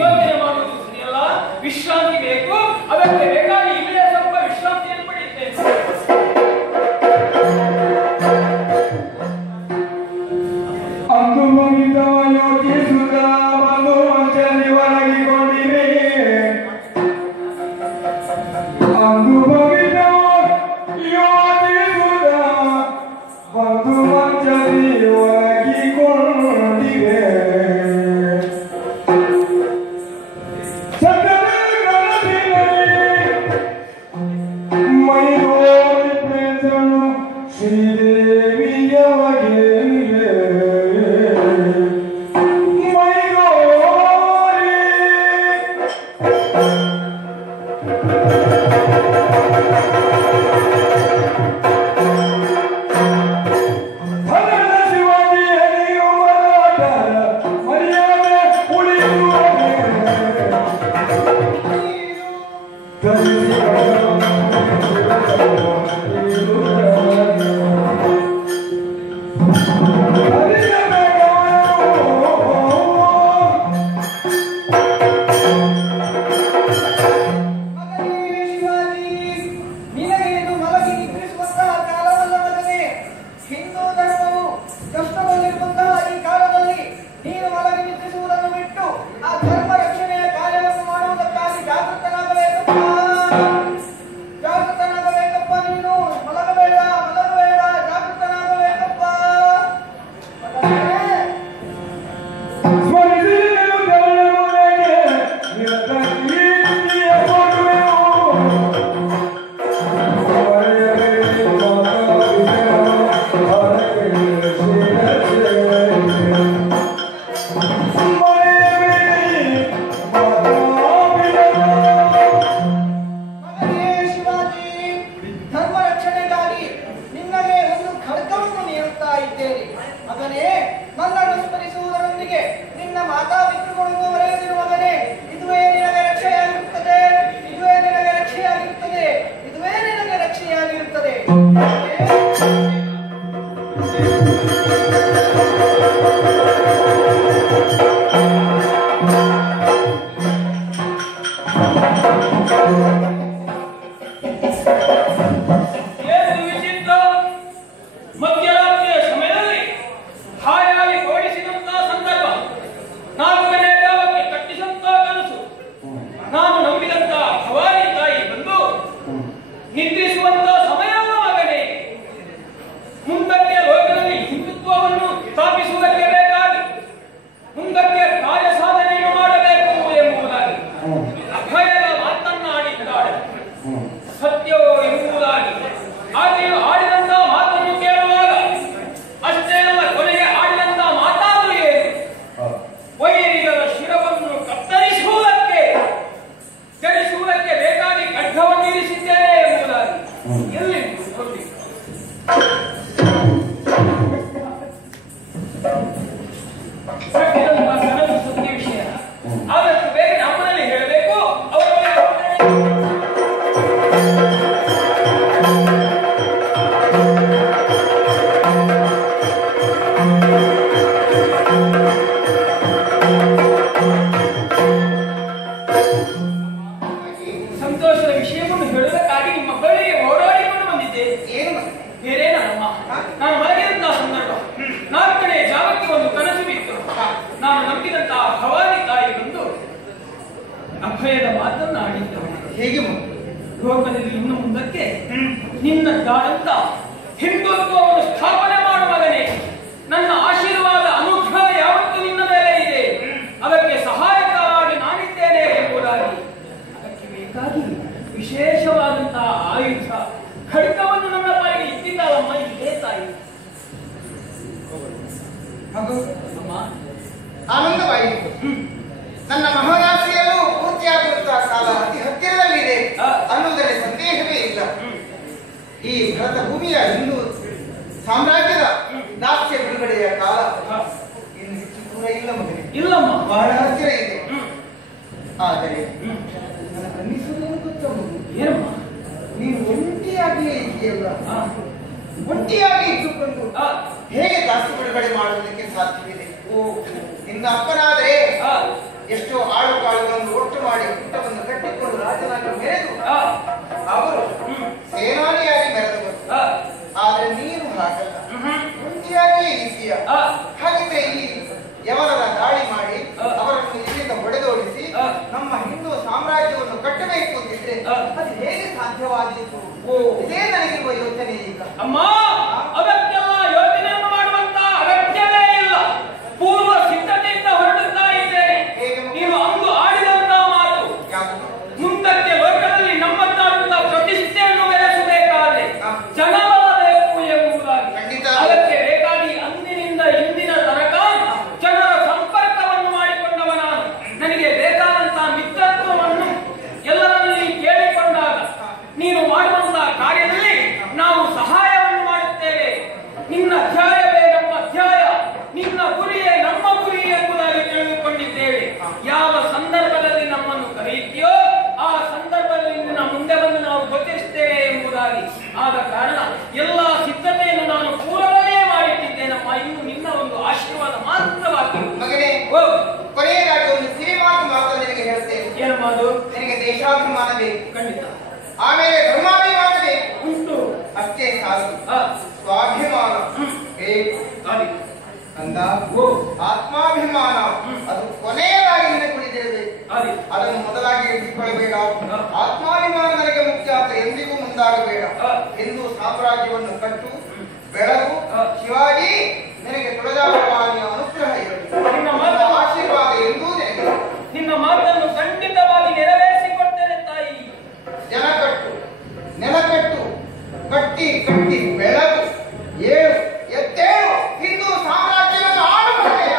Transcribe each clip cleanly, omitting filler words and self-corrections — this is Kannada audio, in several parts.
ಯೋಚನೆ ಮಾಡುವುದು ಸರಿಯಲ್ಲ. ವಿಶ್ರಾಂತಿ ಬೇಕು. ಅದಕ್ಕೆ ಬೇಕಾಗಿ ಇಲ್ಲೇ ಸ್ವಲ್ಪ ವಿಶ್ರಾಂತಿಯನ್ನು ಪಡೆಯುತ್ತೇನೆ. ಅಂದು ಮುಗಿದ ಯೋಚಿಸುತ್ತ ಬಂದು ಮಂಚಲಿ ಒಳಗಿಕೊಂಡಿವೆ. ಅಂದು ಮುಗಿದ ಯೋಚಿಸುತ್ತ ಬಂದು ಮಂಚಲಿ ಒಳಗಿಕೊಂಡಿವೆ. ಮೈಗೋರಿ ಪ್ರೇತನು ಶ್ರೀದೇವಿಯ ಬಗೆಯಿವೆ. ಅಭಯದ ಮಾತನ್ನು ಆಡಿದ್ದವನು. ಹೇಗೆ ಲೋಕದಲ್ಲಿ ಇನ್ನು ಮುಂದಕ್ಕೆ ನಿನ್ನದ್ದಾದಂತ ಹಿಂದುತ್ವವನ್ನು ಸ್ಥಾಪನೆ ಮಾಡು ಮಗನೇ. ನನ್ನ ಆಶೀರ್ವಾದ ಅನುಗ್ರಹ ಯಾವತ್ತೂ ನಿನ್ನ ಮೇಲೆ ಇದೆ. ಅದಕ್ಕೆ ಸಹಾಯಕರಾಗಿ ನಾನಿದ್ದೇನೆ ಎಂಬುದಾಗಿ ಅದಕ್ಕೆ ಬೇಕಾಗಿ ವಿಶೇಷವಾದಂತಹ ಆಯುಧ ಖಡ್ಗವನ್ನು ನನ್ನ ಪಾಲಿಗೆ ಇಟ್ಟಿದ್ದಾಳಮ್ಮ. ಇದೇ ತಾಯಿ ಅಮ್ಮ ಆನಂದವಾಯಿತು. ನನ್ನ ಮಹಾರಾಶಿಯಲ್ಲೂ ಪೂರ್ತಿಯಾಗಿರುವಂತಹ ಕಾಲ ಅತಿ ಹತ್ತಿರದಲ್ಲಿದೆ ಅನ್ನುವುದರಲ್ಲಿ ಸಂದೇಹವೇ ಇಲ್ಲ. ಈ ಭರತ ಭೂಮಿಯ ಹಿಂದೂ ಸಾಮ್ರಾಜ್ಯದ ದಾಸ್ಯ ಬಿಡುಗಡೆಯ ಕಾಲ ಇನ್ನು ಹೆಚ್ಚು ದೂರ ಇಲ್ಲ ಮಗನೇ. ಇಲ್ಲಮ್ಮ, ಬಹಳ ಹತ್ತಿರ ಇದೆ. ಆದರೆ ನನ್ನ ಅನ್ನಿಸುವುದನ್ನು ಗೊತ್ತ ಏನಮ್ಮ, ನೀನು ಒಂಟಿಯಾಗಿಯೇ ಇದೆಯಲ್ಲ, ಒಂಟಿಯಾಗಿ ಇಟ್ಟುಕೊಂಡು ಹೇಗೆ ದಾಸ್ಯ ಬಿಡುಗಡೆ ಮಾಡುವುದಕ್ಕೆ ಸಾಧ್ಯವಿದೆ? ನಿನ್ನ ಅಪ್ಪನಾದ್ರೆ ಎಷ್ಟೋ ಆಳು ಕಾಳು ಅದು ಹೇಗೆ ಸಾಧ್ಯವಾದೀತು? ಇದೇ ನನಗಿರುವ ಯೋಚನೆ ಈಗ. ಅಮ್ಮ, ಅದಕ್ಕೆಲ್ಲ ಯೋಚನೆಯನ್ನು ಮಾಡುವಂತ ಅಗತ್ಯವೇ ಇಲ್ಲ. ಪೂರ್ವ ಸಿದ್ಧತೆಯಿಂದ ಹೊರಡುತ್ತಾ ಇದ್ದೇನೆ. ನೀನು ಅಂದು ಆಡಿದಂತ ಮಾತು ಮುಂದಕ್ಕೆ ಲೋಕದಲ್ಲಿ ನಮ್ಮದ್ದಾದಂತ ಪ್ರತಿಷ್ಠೆಯನ್ನು ಬೆಳೆಸಬೇಕಾದ್ರೆ ಜನಬಲ ಬೇಕು ಎಂಬುದಾಗಿ. ಅದಕ್ಕೆ ಬೇಕಾಗಿ ಅಂದಿನಿಂದ ಇಂದಿನ ತನಕ ಜನರ ಸಂಪರ್ಕವನ್ನು ಮಾಡಿಕೊಂಡವ ನಾನು. ನನಗೆ ಬೇಕಾದಂತಹ ಮಿತ್ರತ್ವವನ್ನು ಎಲ್ಲರಲ್ಲಿ ಕೇಳಿಕೊಂಡಾಗ ನೀನು ಮಾಡುವಂತಹ ಕಾರ್ಯದಲ್ಲಿ ನಾವು ಸಹಾಯವನ್ನು ಮಾಡುತ್ತೇವೆ. ನಿನ್ನ ಅಧ್ಯಾಯವೇ ನಮ್ಮ ಅಧ್ಯಾಯ, ನಿನ್ನ ಗುರಿಯೇ ನಮ್ಮ ಗುರಿ ಎಂಬುದಾಗಿ ತಿಳಿದುಕೊಂಡಿದ್ದೇವೆ. ಯಾವ ಸಂದರ್ಭದಲ್ಲಿ ನಮ್ಮನ್ನು ಕರೆಯುತ್ತೀಯೋ ಆ ಸಂದರ್ಭದಲ್ಲಿ ನಿನ್ನ ಮುಂದೆ ಬಂದು ನಾವು ಗೊತ್ತಿಸ್ತೇವೆ ಎಂಬುದಾಗಿ. ಆದ ಕಾರಣ ಎಲ್ಲ ಸಿದ್ಧತೆಯನ್ನು ನಾನು ಪೂರ್ವವೇ ಮಾಡಿಟ್ಟಿದ್ದೇನಮ್ಮ. ಇನ್ನು ನಿನ್ನ ಒಂದು ಆಶೀರ್ವಾದ ಮಾತ್ರವಾಗಿ. ಮಗನೇ, ಕೊನೆಯದಾಗಿ ಒಂದು ಸಿರಿಮಾತು ಮಾತ್ರ ನಿನಗೆ ಹೇಳ್ತೇನೆ. ಏನಮ್ಮ ಅದು? ನಿನಗೆ ದೇಶಾಭಿಮಾನ ಬೇಕು, ಖಂಡಿತ. ಆಮೇಲೆ ಧರ್ಮಾಭಿಮಾನ ಬೇಕು, ಉಂಟು. ಅಷ್ಟೇ ಸಾಕು. ಸ್ವಾಭಿಮಾನ ಬೇಕು ಅಂದ. ಆತ್ಮಾಭಿಮಾನ ಅದು ಕೊನೆಯದಾಗಿ ನಿನಗೆ ಕುಳಿತಿರಬೇಕು. ಅದನ್ನು ಮೊದಲಾಗಿ ಎಣಿಸಿಕೊಳ್ಳಬೇಡ. ಆತ್ಮಾಭಿಮಾನ ನನಗೆ ಮುಖ್ಯ ಅಂತ ಎಂದಿಗೂ ಮುಂದಾಗಬೇಡ. ಎಂದು ಸಾಮ್ರಾಜ್ಯವನ್ನು ಕಟ್ಟು ಬೆಳಗು. ಶಿವಾಜಿ, ನಿನಗೆ ತುಳಜಾಭವಾನಿಯ ಅನುಗ್ರಹ ಇರಲಿ. ನಿನ್ನ ಮಾತನ್ನು ಆಶೀರ್ವಾದ ಎಂದೂ ನಿನಗೆ. ನಿನ್ನ ಮಾತನ್ನು ಖಂಡಿತವಾಗಿ ನೆರವೇರಿಸಿಕೊಡ್ತೇನೆ ತಾಯಿ. ಜನಕಟ್ಟು, ನೆಲಕಟ್ಟು, ಕಟ್ಟಿ ಕಟ್ಟಿ ಬೆಳಗು. ಏಳು ಎತ್ತೇಳು, ಹಿಂದೂ ಸಾಮ್ರಾಜ್ಯವನ್ನು ಆಳುವಂತೆಯ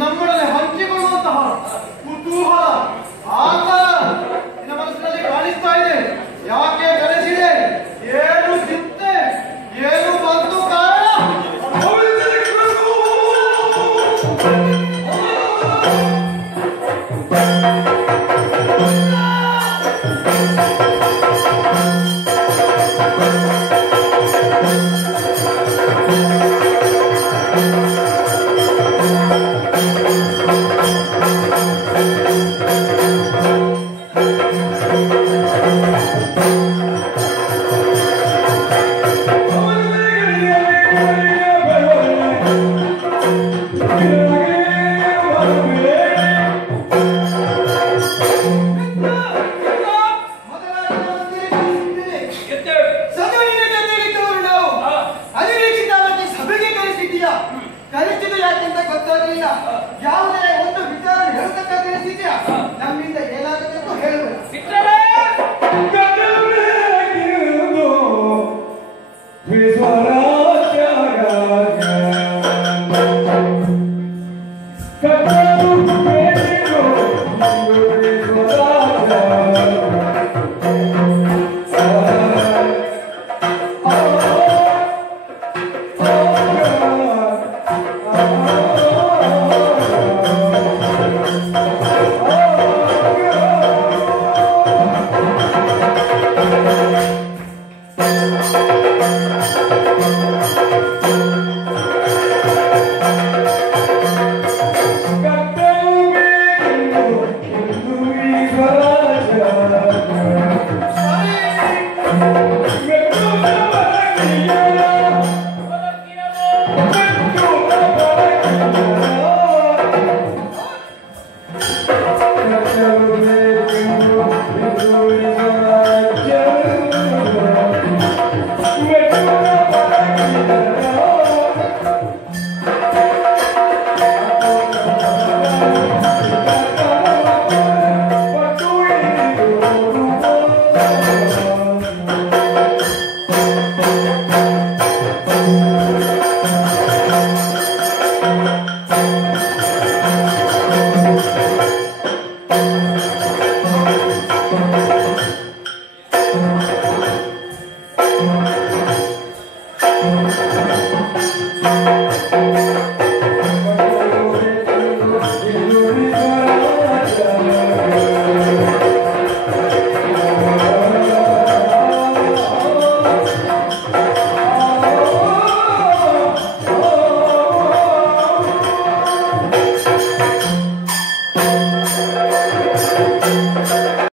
ನಮ್ಮೊಡನೆ ಹಂಚಿಕೊಳ್ಳುವಂತಹ ಕುತೂಹಲ, ಆಹ್ಲಾದ